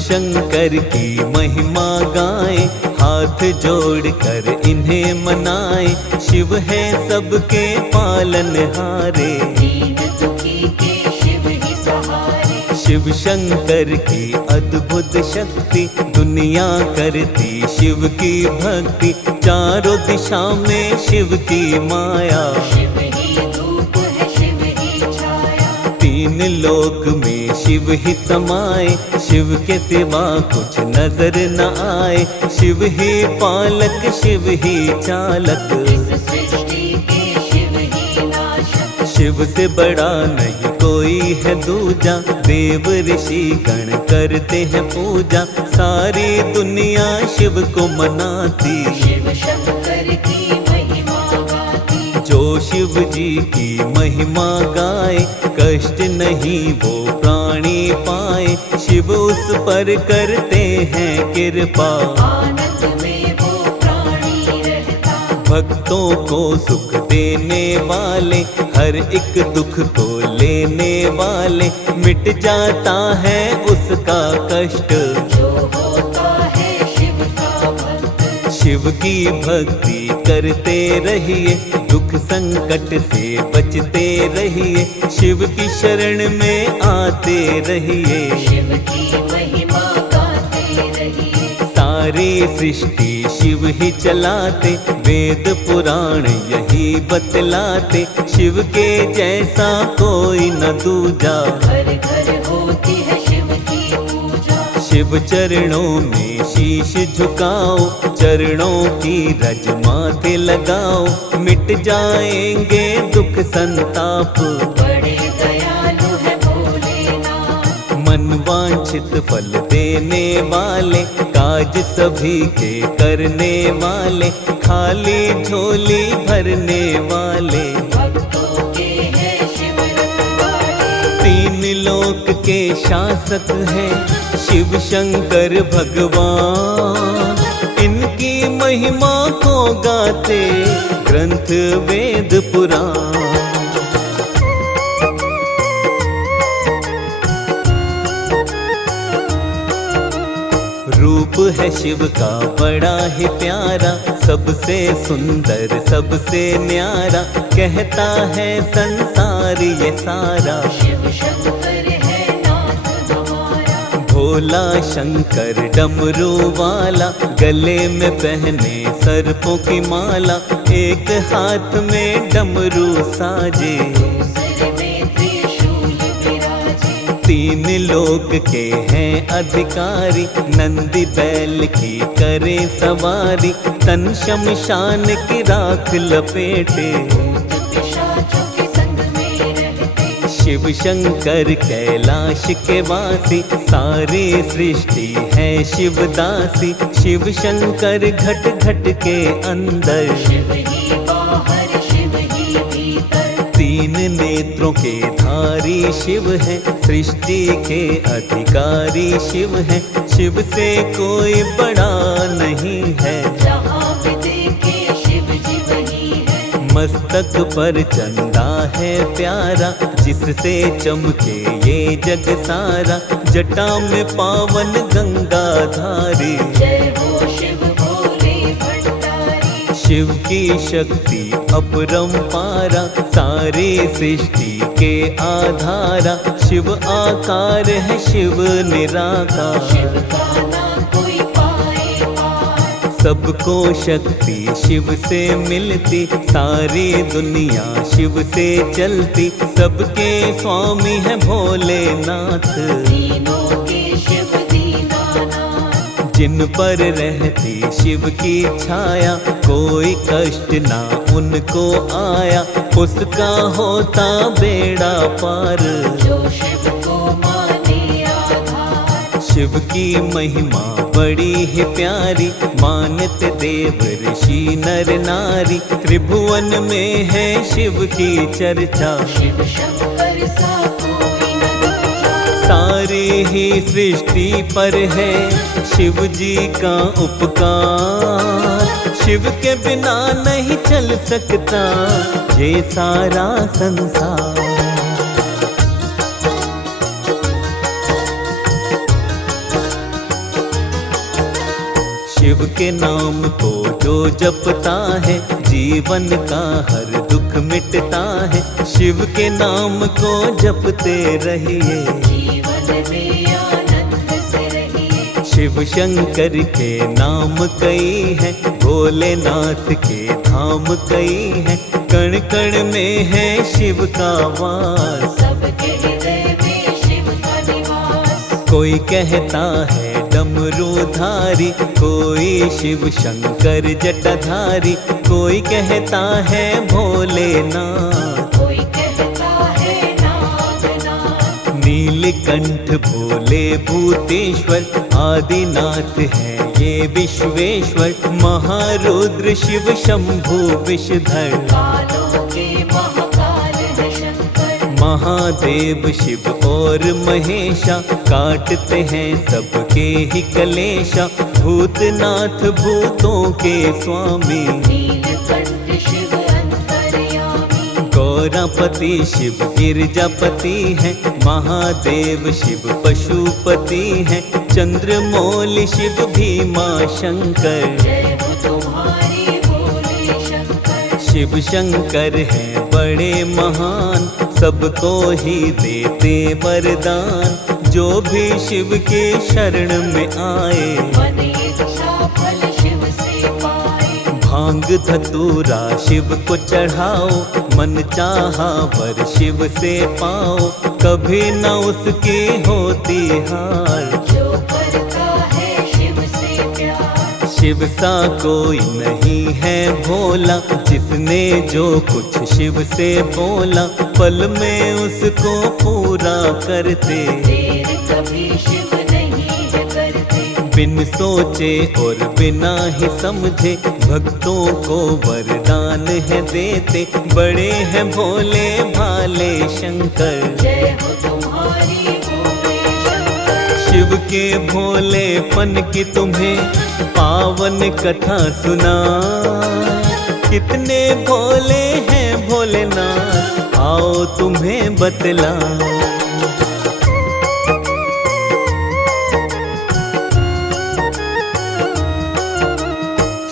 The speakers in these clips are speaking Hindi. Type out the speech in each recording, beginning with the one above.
शंकर की महिमा गाए, हाथ जोड़कर इन्हें मनाए। शिव है सबके पालनहारे, दीन दुखी के शिव ही सहारे। शिव शंकर की अद्भुत शक्ति, दुनिया करती शिव की भक्ति। चारों दिशा में शिव की माया, शिव ही धूप है शिव ही छाया। तीन लोक में शिव ही समाए, शिव के सिवा कुछ नजर न आए। शिव ही पालक शिव ही चालक, इस सृष्टि के शिव ही नाशक। शिव से बड़ा नहीं कोई है दूजा, देव ऋषि गण करते हैं पूजा। सारी दुनिया शिव को मनाती, शिव शंकर की महिमा गाती। जो शिव जी की महिमा गाए, कष्ट नहीं वो प्राणी पाए। शिव उस पर करते हैं कृपा, आनंद में वो प्राणी रहता। भक्तों को सुख देने वाले, हर एक दुख को लेने वाले। मिट जाता है उसका कष्ट, जो होता है शिव का भक्त। शिव की भक्ति करते रहिए, दुख संकट से बचते रहिए। शिव की शरण में आते रहिए, शिव की महिमा गाते रहिए। सारी सृष्टि शिव ही चलाते, वेद पुराण यही बतलाते। शिव के जैसा कोई न दूजा, घर घर होती है शिव की पूजा। शिव चरणों में शीश झुकाओ, चरणों की रज माथे लगाओ। मिट जाएंगे दुख संताप, बड़े दयालु है भोलेनाथ। मन वांछित फल देने वाले, काज सभी के करने वाले। खाली झोली भरने वाले, भक्तों के हैं शिव रखवाले। तीन लोक के शासक हैं शिव शंकर भगवान। इनकी महिमा को गाते ग्रंथ वेद पुराण। रूप है शिव का बड़ा ही प्यारा, सबसे सुंदर सबसे न्यारा। कहता है संसार ये सारा, शिव शंकर है नाथ हमारा। भोला शंकर डमरू वाला, गले में पहने सर्पों की माला। एक हाथ में डमरू साजे, दूसरे में त्रिशूल विराजे। तीन लोक के हैं अधिकारी, नंदी बैल की करे सवारी। तन शमशान की राख लपेटे, भूत पिशाचों के संग में रहते। शिव शंकर कैलाश के वासी। सारी सृष्टि है शिवदासी, शिव शंकर घट घट के अंदर। शिव ही बाहर शिव ही भीतर। तीन नेत्रों के धारी शिव है, सृष्टि के अधिकारी शिव है। शिव से कोई बड़ा नहीं है, जहाँ भी देखे शिव जी वही है। मस्तक पर चंदा है प्यारा, जिससे चमके ये जग सारा। जटा में पावन गंगा धारी, जय हो शिव भोले भंडारी। शिव की शक्ति अपरंपारा, सारी सृष्टि के आधारा। शिव आकार है शिव निराकार, शिव का ना कोई पाए पार। सबको शक्ति शिव से मिलती, सारी दुनिया शिव से चलती। सबके स्वामी है भोलेनाथ, तीनों के शिव दीनानाथ। जिन पर रहती शिव की छाया। कोई कष्ट ना उनको आया, उसका होता बेड़ा पार। जो शिव को माने आधार। शिव की महिमा बड़ी ही प्यारी, मानते देव ऋषि नर नारी। त्रिभुवन में है शिव की चर्चा, शिव शंकर सा कोई न दूजा। सारी ही सृष्टि पर है शिव जी का उपकार। शिव के बिना नहीं चल सकता ये सारा संसार। शिव के नाम को जो जपता है जीवन का हर दुख मिटता है। शिव के नाम को जपते रहिए, जीवन में आनंद से रहिए। शिव शंकर के नाम कई हैं, भोलेनाथ के धाम कई हैं। कण कण में है शिव का वास, सबके हृदय में शिव का निवास। कोई कहता है डमरूधारी, कोई शिव शंकर जटाधारी, कोई कहता है भोलेनाथ, कोई कहता है नागनाथ। नीलकंठ भोले भूतेश्वर, आदिनाथ है ये विश्वेश्वर। महारुद्र शिव शंभु विषधर, कालों के महाकाल है शंकर। महादेव शिव और महेशा, काटते हैं सबके ही कलेशा। भूतनाथ भूतों के स्वामी, नीलकंठ शिव अंतर्यामी। गौरापति शिव गिरजापति हैं, महादेव शिव पशुपति हैं। चंद्रमौली शिव भीमा शंकर, जय हो तुम्हारी भोले शंकर। शिव शंकर हैं बड़े महान, सबको ही देते वरदान। जो भी शिव के शरण में आए, मन इच्छा फल शिव से पाए। भांग धतूरा शिव को चढ़ाओ, मन चाहा वर शिव से पाओ। कभी न उसकी होती हार, जो करता है शिव से प्यार। शिव सा कोई नहीं है भोला, जिसने जो कुछ शिव से बोला पल में उसको पूरा करते। देर कभी शिव नहीं है करते। बिन सोचे और बिना ही समझे भक्तों को वरदान है देते। बड़े हैं भोले भाले शंकर, जय हो तुम्हारी भोले शंकर। शिव के भोलेपन की तुम्हें पावन कथा सुना। कितने भोले हैं भोलेनाथ, आओ तुम्हें बतला।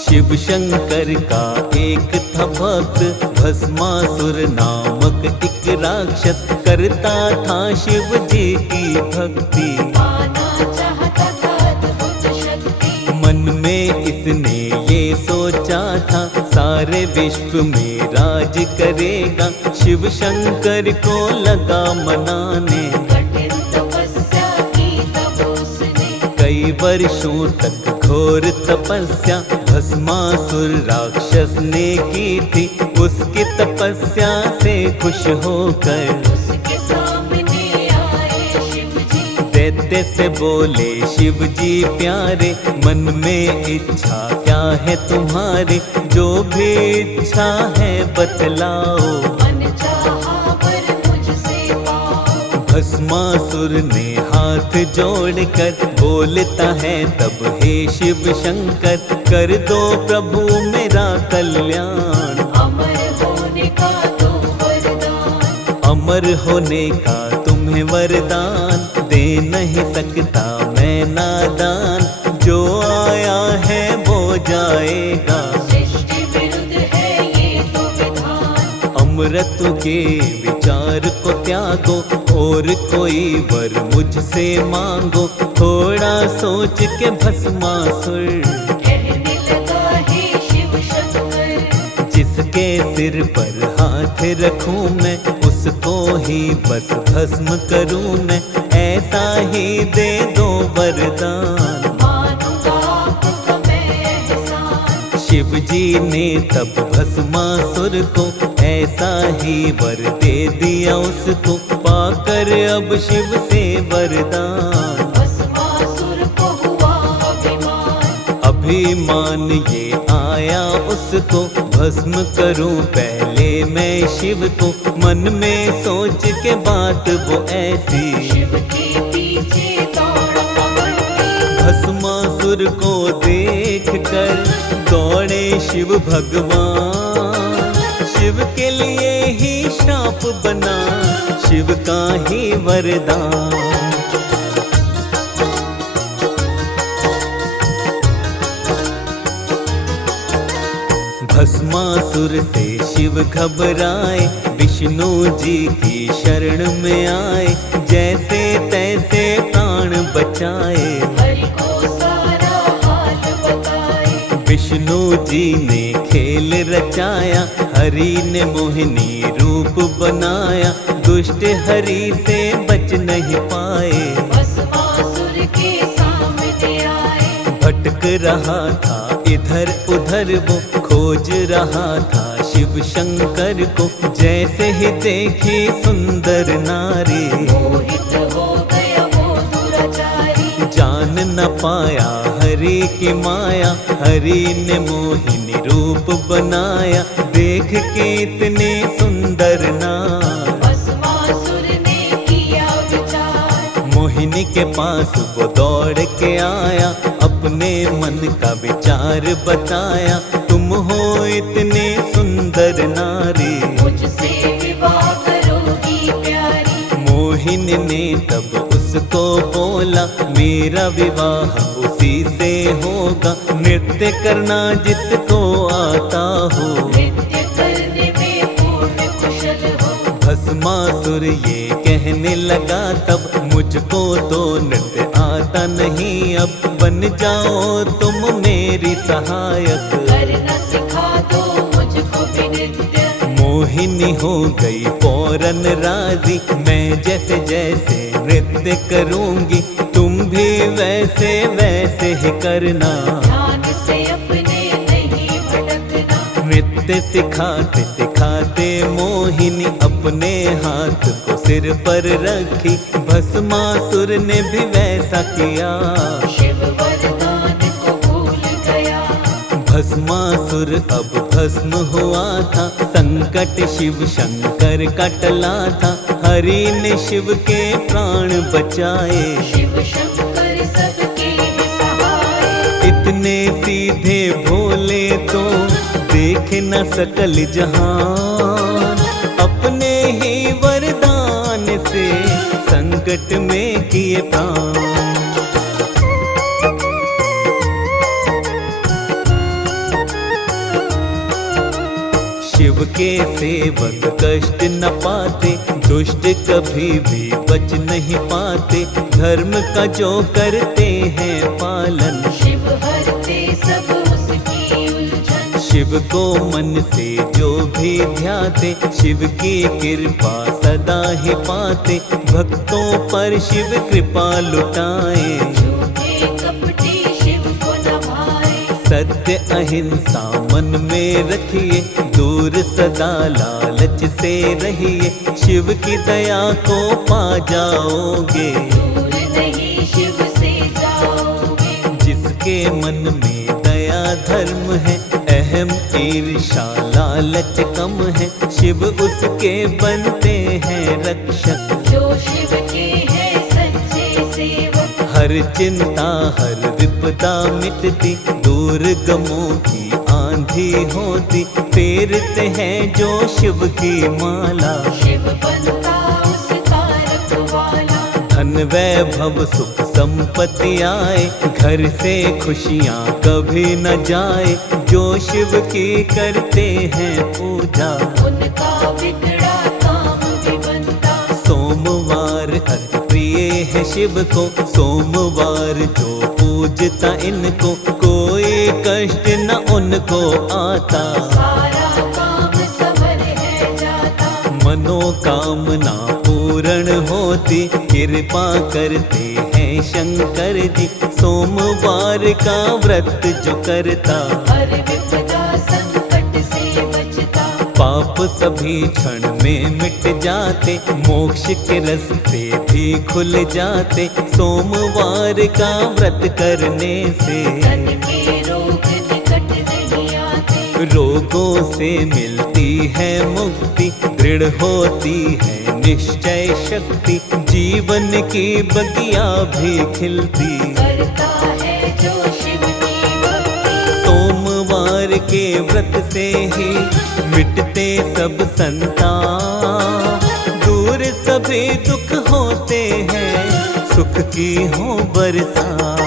शिव शंकर का एक था भक्त, भस्मासुर नामक एक राक्षस। करता था शिव जी की भक्ति, पाना चाहता था अद्भुत शक्ति। मन में इसने ये सोचा था सारे विश्व में राज करेगा। शिव शंकर को लगा मनाने, कठिन तपस्या की तब उसने। कई वर्षों तक घोर तपस्या भस्मासुर राक्षस ने की थी। उसकी तपस्या से खुश होकर उसके सामने आए शिव जी। दैत्य से बोले शिव जी प्यारे, मन में इच्छा क्या है तुम्हारे। जो भी इच्छा है बतलाओ, मन चाहा वर मुझसे पाओ। भस्मासुर ने हाथ जोड़कर बोलता है तब हे शिव शंकर। कर दो प्रभु मेरा कल्याण, अमर होने का तो वरदान। अमर होने का तुम्हें वरदान। दे नहीं सकता मैं नादान, जो आया है वो जाएगा। सृष्टि विरुद्ध है ये तो विधान। अमृत के विचार को त्यागो, और कोई वर मुझसे मांगो। थोड़ा सोच के भस्मासुर कहने लगा हे शिव शंकर। जिसके सिर पर हाथ रखूं मैं, उसको ही बस भस्म करूं मैं। ऐसा ही दे दो वरदान, मानूंगा आपका मैं एहसान। शिव जी ने तब भस्मासुर को ऐसा ही वर दे दिया उसको। पाकर अब शिव से वरदान, भस्मासुर को हुआ अभिमान। अभिमान ये आया उसको। भस्म करूं पहले मैं शिव को, मन में सोच के बात वो ऐसी। शिव के पीछे दौड़ा बढ़ती। भस्मासुर को देख कर दौड़े शिव भगवान। शिव के लिए ही श्राप बना शिव का ही वरदान। भस्मासुर से शिव घबराए, विष्णु जी की शरण में आए, जैसे तैसे प्राण बचाए। हरि को सारा हाल बताए। विष्णु जी ने खेल रचाया, हरि ने मोहिनी रूप बनाया, दुष्ट हरि से बच नहीं पाए। भस्मासुर के सामने आए। भटक रहा था इधर उधर वो, खोज रहा था शिव शंकर को, जैसे ही देखी सुंदर नारी। मोहित हो गया वो दुराचारी। जान न पाया हरि की माया, हरि ने मोहिनी रूप बनाया, देख के इतने सुंदर नार। भस्मासुर ने किया विचार। मोहिनी के पास वो दौड़ के आया, अपने मन का विचार बताया, तुम हो इतने सुंदर नारी, मुझसे विवाह करोगी प्यारी। मोहिनी ने तब उसको बोला, मेरा विवाह उसी से होगा, नृत्य करना जिसको आता हो, नृत्य करने में पूर्ण कुशल हो। भस्मासुर ये कहने लगा तब, मुझको तो नृत्य आता नहीं, अब बन जाओ तुम मेरी सहायक। करना सिखा दो मुझको भी नृत्य। मोहिनी हो गई फौरन राजी, मैं जैसे जैसे नृत्य करूंगी, तुम भी वैसे वैसे ही करना। ध्यान से अपने नहीं भटकना। नृत्य सिखाते सिखाते मोहिनी अपने हाथ को सिर पर रखी, भस्मासुर ने भी वैसा किया। शिव वरदान को भूल गया। भस्मासुर अब भस्म हुआ था, संकट शिव शंकर का टला था, हरि ने शिव के प्राण बचाए। शिव शंकर सबके सहाय। इतने सीधे भोले तो देख न सकल जहान, अपने ही वरदान से संकट में किए प्राण। शिव के सेवक कष्ट न पाते, दुष्ट कभी भी बच नहीं पाते, धर्म का जो करते हैं पालन, शिव हरते सब उसकी उलझन। शिव को मन से जो भी ध्याते, शिव की कृपा सदा ही पाते, भक्तों पर शिव कृपा लुटाए। झूठे कपटी शिव को न भाए। सत्य अहिंसा मन में रखिए, दूर सदा लालच से रहिए, शिव की दया को पा जाओगे। दूर नहीं शिव से जाओगे। जिसके मन में दया धर्म है, अहम ईर्षा लालच कम है, शिव उसके बनते हैं रक्षक। जो शिव के हैं सच्चे सेवक। हर चिंता हर विपदा मिटती, दूर गमों की आंधी होती, फेरते हैं जो शिव की माला। शिव बनता उसका रखवाला। धन वैभव सुख संपत्ति आए, घर से खुशियाँ कभी न जाए, जो शिव की करते हैं पूजा, उनका बिगड़ा काम भी बनता। सोमवार अति प्रिय है शिव को, सोमवार जो पूजता इनको, कोई कष्ट न उनको आता। सारा काम सवर है जाता। मनोकामना पूर्ण होती, कृपा करते हैं शंकर जी, सोमवार का व्रत जो करता, हर विपदा संकट से बचता। पाप सभी क्षण में मिट जाते, मोक्ष के रास्ते भी खुल जाते, सोमवार का व्रत करने से तन के रोग निकट नहीं आते। रोगों से मिलती है मुक्ति, दृढ़ होती है निश्चय शक्ति, जीवन की बगिया भी खिलती। करता है जो शिव की भक्ति। सोमवार के व्रत से ही मिटते सब संताप, दूर सभी दुख होते हैं, सुख की हो बरसात।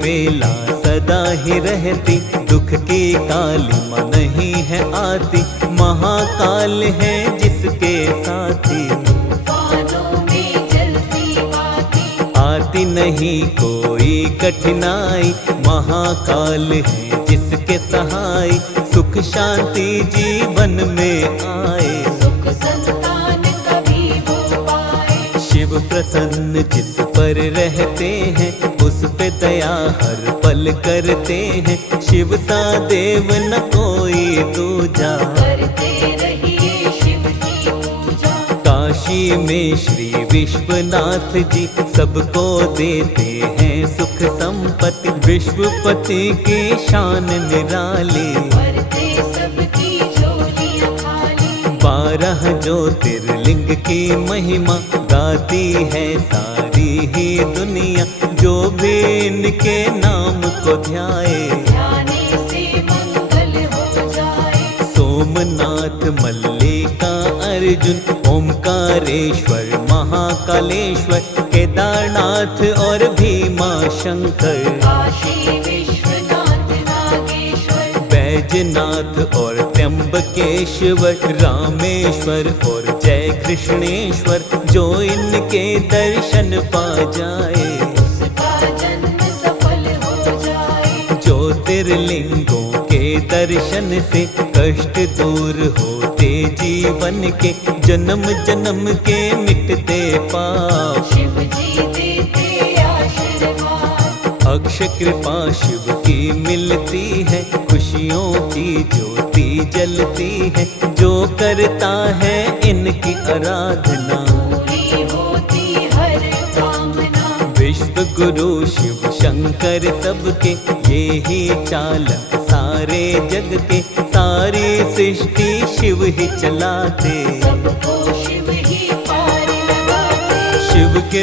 बेला सदा ही रहती, दुख की काली माँ नहीं है आती, महाकाल है जिसके साथी, तूफानों में जलती बाती, आती नहीं कोई कठिनाई, महाकाल है जिसके सहाय, सुख शांति जीवन में आए, सुख संतान कभी हो पाए। शिव प्रसन्न जिस पर रहते हैं, उस पे दया हर पल करते हैं, शिव सा देव न कोई दूजा, करते रहिए शिव की पूजा। काशी में श्री विश्वनाथ जी सबको देते हैं सुख संपत्ति, विश्वपति की शान निराली, भरते सबकी झोलियां खाली, 12 ज्योतिर्लिंग की महिमा गाती है सारी ही दुनिया, जो भी इनके नाम को ध्याए, ध्याने से मंगल हो जाए। सोमनाथ मल्लिका अर्जुन, ओमकारेश्वर महाकालेश्वर, केदारनाथ और भीमा शंकर, काशी विश्वनाथ नागेश्वर, बैजनाथ और त्र्यंबकेश्वर, रामेश्वर और जय कृष्णेश्वर, जो इनके दर्शन पा जाए, उसका जन्म सफल हो जाए। ज्योतिर्लिंगों के दर्शन से कष्ट दूर होते जीवन के, जन्म जन्म के मिटते पाप, शिव जी देते आशीर्वाद, अक्षय कृपा शिव की मिलती है, खुशियों की ज्योति जलती है, जो करता है इनकी आराधना, पूरी होती हर कामना। विश्व गुरु शिव शंकर सबके, ये ही चालक सारे जग के, सारी सृष्टि शिव ही चलाते, सबको शिव ही